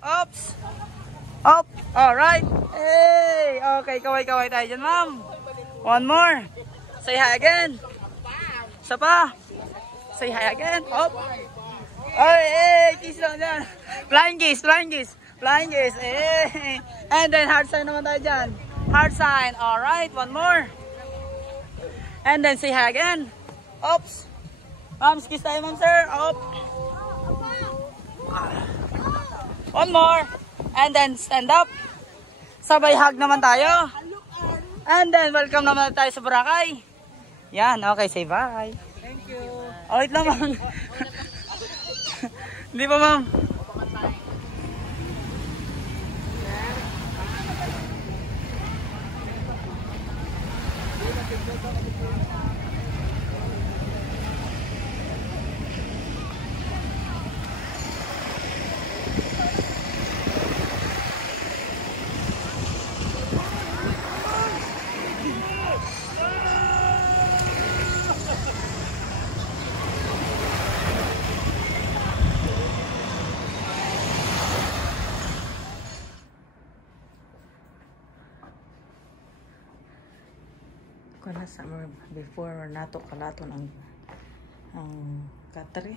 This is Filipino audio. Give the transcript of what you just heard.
Oops. Up. Alright. Hey. Okay, kaway-kaway tayo dyan, ma'am. One more. Say hi again. Isa pa. Say hi again. Up. Hey, kiss lang dyan. Flying kiss, flying kiss. Flying kiss. Hey. And then heart sign naman tayo dyan. Heart sign. Alright, one more. And then say hi again. Oops. Ma'am, kiss tayo, ma'am, sir. Up. One more. And then stand up. Sabay hug naman tayo. And then welcome naman tayo sa Boracay. Yan, okay, say bye. Thank you. Oh, wait lang, ma'am. Hindi pa, ma'am. Kung nasa before nato kalaton ang katri